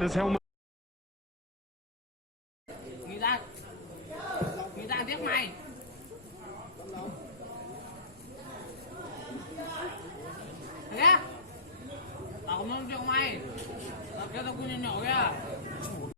Nghĩ ra, nghĩ ra tiếc mày. Kìa, tao không nói chuyện mày. Tao kêu tao cu nhỏ nhỏ kìa.